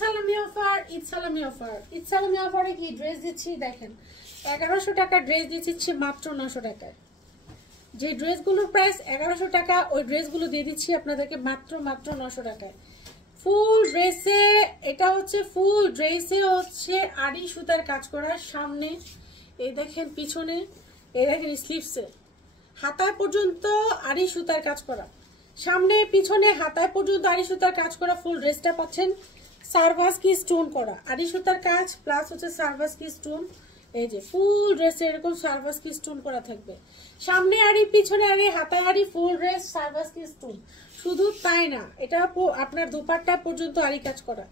সালামি অফার, ঈদ সালামি অফার। ঈদ সালামি অফারে কি ড্রেস দিচ্ছি দেখেন, 1100 টাকা ড্রেস দিচ্ছি মাত্র 900 টাকায়। যে ড্রেসগুলোর প্রাইস 1100 টাকা, ওই ড্রেসগুলো দিয়ে দিচ্ছি আপনাদেরকে মাত্র 900 টাকায়। ফুল ড্রেসে, এটা হচ্ছে ফুল ড্রেসে হচ্ছে আড়ি সুতার কাজ করা, সামনে এই দেখেন, পিছনে এই দেখেন, স্লিভসে হাতায় পর্যন্ত আড়ি সুতার কাজ করা, সামনে পিছনে হাতায় পর্যন্ত আড়ি সুতার কাজ করা। ফুল ড্রেসটা পাচ্ছেন সার্ভাস কি স্টোন করা, আড়ি সুতার কাজ প্লাস হচ্ছে সার্ভাস কি স্টোন। এই যে ফুল ড্রেসে এরকম সার্ভাস কি স্টোন করা থাকবে, সামনে আড়ি পিছনে আড়ি হাতায় আড়ি, ফুল ড্রেস সার্ভাস কি স্টোন। শুধু তাই না, এটা আপনার দোপাট্টা পর্যন্ত আড়ি কাজ করা,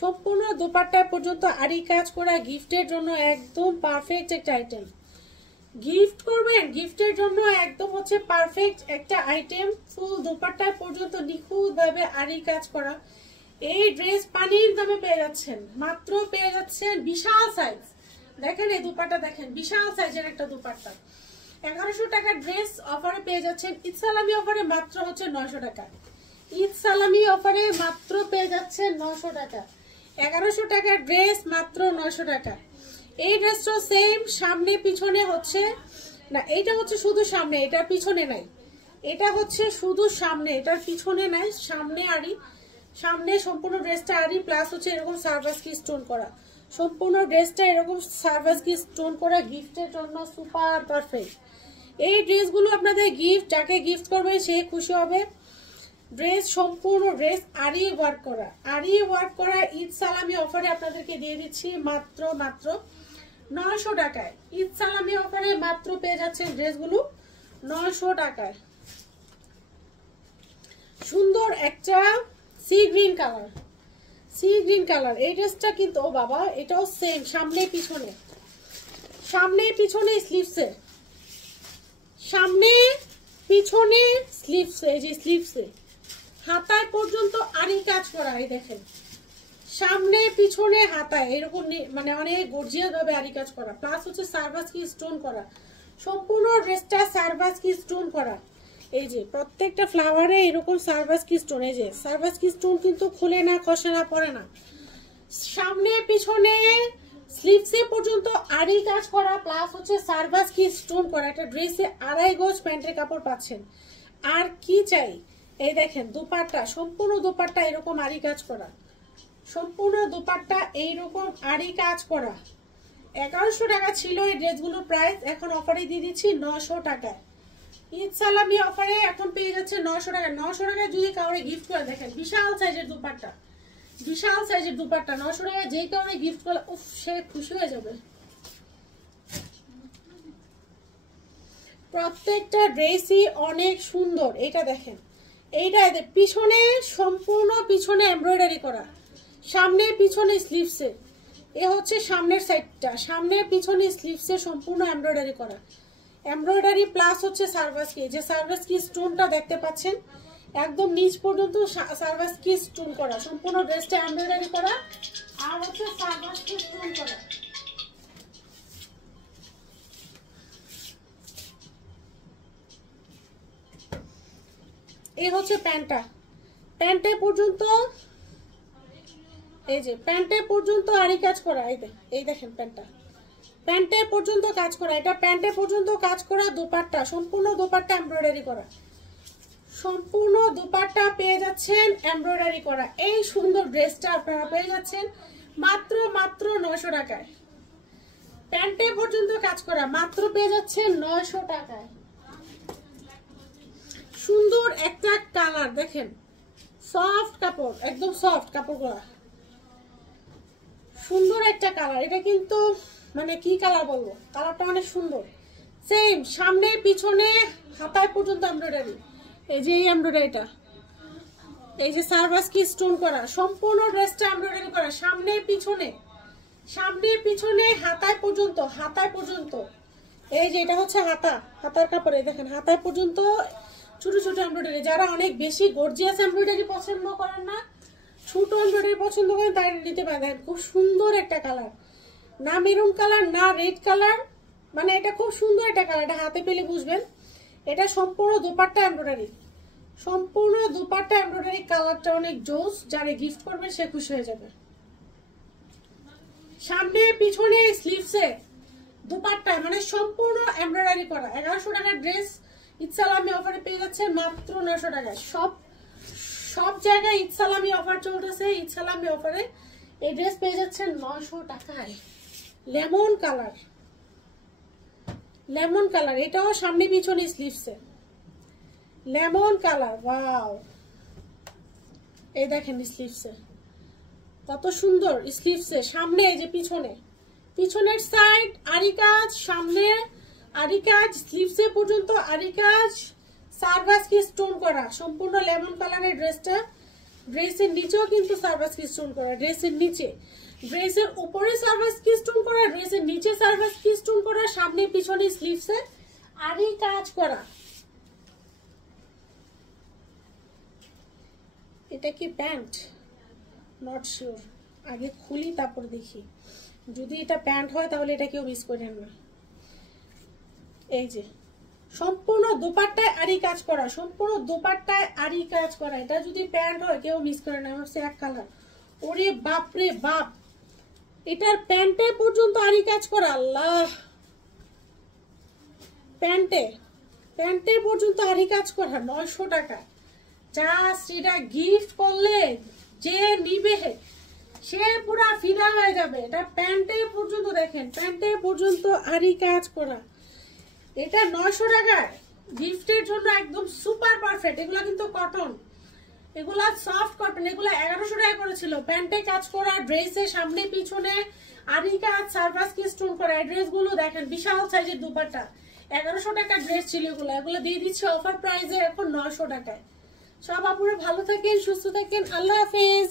সম্পূর্ণ দোপাট্টা পর্যন্ত আড়ি কাজ করা। গিফটের জন্য একদম পারফেক্ট একটা আইটেম, গিফট করবেন গিফটের জন্য একদম হচ্ছে পারফেক্ট একটা আইটেম। ফুল দোপাট্টা পর্যন্ত নিখুঁত ভাবে আড়ি কাজ করা। এই ড্রেস পানির দামে পেয়ে যাচ্ছেন, মাত্র পেয়ে যাচ্ছেন বিশাল সাইজ। দেখেন এই দুপাট্টা দেখেন, বিশাল সাইজের একটা দুপাট্টা। 1100 টাকার ড্রেস অফারে পেয়ে যাচ্ছেন ঈদ সালামি অফারে মাত্র হচ্ছে 900 টাকা। ঈদ সালামি অফারে মাত্র পেয়ে যাচ্ছেন 900 টাকা। 1100 টাকার ড্রেস মাত্র 900 টাকা। এই ড্রেসটা সেম, সামনে পিছনে হচ্ছে না, এইটা হচ্ছে শুধু সামনে, এটার পিছনে নাই। এটা হচ্ছে শুধু সামনে, এটার পিছনে নাই, সামনে আড়ি, সামনে সম্পূর্ণ ড্রেসটা আড়ি প্লাস হচ্ছে এরকম সার্ভাস কি স্টোন করা, সম্পূর্ণ ড্রেসটা এরকম সার্ভাস কি স্টোন করা। গিফটের জন্য সুপার পারফেক্ট এই ড্রেসগুলো। আপনাদের গিফট, যাকে গিফট করবে সে খুশি হবে। ড্রেস সম্পূর্ণ ড্রেস আড়ি ওয়ার্ক করা, আড়ি ওয়ার্ক করা ঈদ সালামি অফারে আপনাদেরকে দিয়ে দিচ্ছি মাত্র 900 টাকায়। ঈদ সালামি অফারে মাত্র পেয়ে যাচ্ছেন ড্রেসগুলো 900 টাকায়। সুন্দর একটা sea green colour, sea green colour. এই ড্রেসটা কিন্তু ও বাবা, এটাও সেম, সামনে পিছনে, সামনে পিছনে স্লিভসে, সামনে পিছনে স্লিভসে, এই যে স্লিভসে হাতায় পর্যন্ত আড়ি কাজ করা। এই দেখেন সামনে পিছনে হাতায় এরকম মানে অনেক গর্জিয়াস ভাবে আড়ি কাজ করা, প্লাস হচ্ছে সার্ভাস কি স্টোন করা, সম্পূর্ণ ড্রেসটা সার্ভাস কি স্টোন করা। এই যে প্রত্যেকটা ফ্লাওয়ারে এরকম সার্ভাস কি স্টোন, এই যে সার্ভাস কি স্টোন কিন্তু খুলে না, খসে না, পড়ে না। সামনে পিছনে স্লিভসে পর্যন্ত আড়ি কাজ করা প্লাস হচ্ছে সার্ভাস কি স্টোন করা। একটা ড্রেসে 2.5 গজ প্যান্টের কাপড় পাচ্ছেন, আর কি চাই। এই দেখেন দুপাট্টা, সম্পূর্ণ দুপাট্টা এরকম আড়ি কাজ করা, সম্পূর্ণ দুপাট্টা এইরকম আড়ি কাজ করা। 1100 টাকা ছিল এই ড্রেসগুলোর প্রাইস, এখন অফারে দিয়ে দিচ্ছি 900 টাকায়। ঈদ সালামি অফারে এখন পেয়ে যাচ্ছে 900 টাকা। 900 টাকায় যদি কাউরে গিফট করে, দেখেন বিশাল সাইজের দুপাট্টা, বিশাল সাইজের দুপাট্টা 900 টাকায় যেই কাউরে গিফট করলে উফ, সে খুশি হয়ে যাবে। প্রত্যেকটা ড্রেসই অনেক সুন্দর। এটা দেখেন, এইটা পিছনে সম্পূর্ণ পিছনে এমব্রয়ডারি করা, সামনে পিছনে স্লিভসে, এ হচ্ছে সামনের সাইডটা, সামনে পিছনে স্লিভসে সম্পূর্ণ এমব্রয়ডারি করা, এমব্রয়ডারি প্লাস হচ্ছে সার্ভাস কি, যে সার্ভাস কি স্টোনটা দেখতে পাচ্ছেন একদম নিচ পর্যন্ত সার্ভাস কি স্টোন করা, সম্পূর্ণ ড্রেসটা এমব্রয়ডারি করা আর হচ্ছে সার্ভাস কি স্টোন করা। এই হচ্ছে প্যান্টটা, প্যান্টে পর্যন্ত এই যে প্যান্টে পর্যন্ত আড়ি কাজ করা। এই দেখেন প্যান্টটা, প্যান্টে পর্যন্ত কাজ করা, এটা প্যান্টে পর্যন্ত কাজ করা। দোপাট্টা সম্পূর্ণ দোপাট্টা এমব্রয়ডারি করা, সম্পূর্ণ দোপাট্টা পেয়ে যাচ্ছেন এমব্রয়ডারি করা। এই সুন্দর ড্রেসটা আপনারা পেয়ে যাচ্ছেন মাত্র 900 টাকায়। প্যান্টে পর্যন্ত কাজ করা মাত্র পেয়ে যাচ্ছেন 900 টাকায়। সুন্দর একটা কালার দেখেন, সফট কাপড়, একদম সফট কাপড়গুলা, সুন্দর একটা কালার। এটা কিন্তু মানে কি কালার বলবো, কালারটা অনেক সুন্দর। সেম সামনে পিছনে হাতায় পর্যন্ত এমব্রয়ডারি, এই যে এই এমব্রয়ডারিটা, এই যে সার্ভাস কি স্টোন করা, সম্পূর্ণ ড্রেসটা এমব্রয়ডারি করা, সামনে পিছনে, সামনে পিছনে হাতায় পর্যন্ত, হাতায় পর্যন্ত। এই যে এটা হচ্ছে হাতা, হাতার কাপড়, এই দেখেন হাতায় পর্যন্ত ছোট ছোট এমব্রয়ডারি। যারা অনেক বেশি গর্জিয়াস এমব্রয়ডারি পছন্দ করেন না, ছোট এমব্রয়ডারি পছন্দ করেন, তাই নিতে পারেন। খুব সুন্দর একটা কালার, না মেরুন কালার না রেড কালার, মানে এটা খুব সুন্দর একটা কালার। এটা হাতে পেলে বুঝবেন। এটা সম্পূর্ণ দোপাট্টা এমব্রয়ডারি, সম্পূর্ণ দোপাট্টা এমব্রয়ডারি। কালারটা অনেক জোস, যারা গিফট করবে সে খুশি হয়ে যাবে। সামনে পিছনে স্লিভসে দুপাট্টা মানে সম্পূর্ণ এমব্রয়ডারি করা। 1100 টাকার ড্রেস ইদসালামি অফারে পেয়ে যাচ্ছে মাত্র 900 টাকায়। সব জায়গায় ইদসালামি অফার চলতেছে। ইদসালামি অফারে এই ড্রেস পেয়ে যাচ্ছেন 900 টাকায়। লেমন কালার, লেমন কালার, এটাও সামনে পিছনে স্লিভসে লেমন কালার। ওয়াও, এই দেখেন স্লিভসে কত সুন্দর। স্লিভসে সামনে এই যে পিছনে, পিছনের সাইড আরি কাজ, সামনে আরি কাজ, স্লিভসে পর্যন্ত আরি কাজ, সার্ভাস কি স্টোন করা সম্পূর্ণ লেমন কালারের ড্রেসটা। ড্রেসের নিচেও কিন্তু সার্ভাস কি স্টোন করা, ড্রেসের নিচে, ড্রেসের উপরে সার্ভাস কি স্টোন করা, ড্রেসের নিচে সার্ভাস কি স্টোন করা, সামনে পিছনে স্লিভসে আরি কাজ করা। এটা কি প্যান্ট? নট শিওর, আগে খুলি তারপর দেখি। যদি এটা প্যান্ট হয় তাহলে এটা কেউ মিস করেন না। এই যে সম্পূর্ণ দোপাট্টায় আরি কাজ করা, সম্পূর্ণ দোপাট্টায় আরি কাজ করা। এটা যদি প্যান্ট হয় কেউ মিস করে না। হচ্ছে এক কালার। ওরে বাপ রে বাপ, এটার প্যান্টে পর্যন্ত আরি কাজ করা। আল্লাহ, প্যান্টে পর্যন্ত আরি কাজ করা 900 টাকা। জাস্ট এটা গিফট করলে যে নিবে সে পুরা ফিদা হয়ে যাবে। এটা প্যান্টে পর্যন্ত দেখেন, প্যান্টে পর্যন্ত আরি কাজ করা। এটা 900 টাকায় গিফটের জন্য একদম সুপার পারফেক্ট। এগুলা কিন্তু কটন, এগুলা সফট কটন। এগুলা 1100 টাকা করেছিল। প্যান্টে কাজ করা, ড্রেসের সামনে পিছনে আরি কাজ, সার্ভাস কি স্টোন করা। ড্রেসগুলো দেখেন বিশাল সাইজের দুপাট্টা। 1100 টাকার ড্রেস ছিল এগুলো। এগুলো দিয়ে দিচ্ছে অফার প্রাইসে এখন 900 টাকায়। সব আপুরা ভালো থাকেন, সুস্থ থাকেন, আল্লাহ হাফেজ।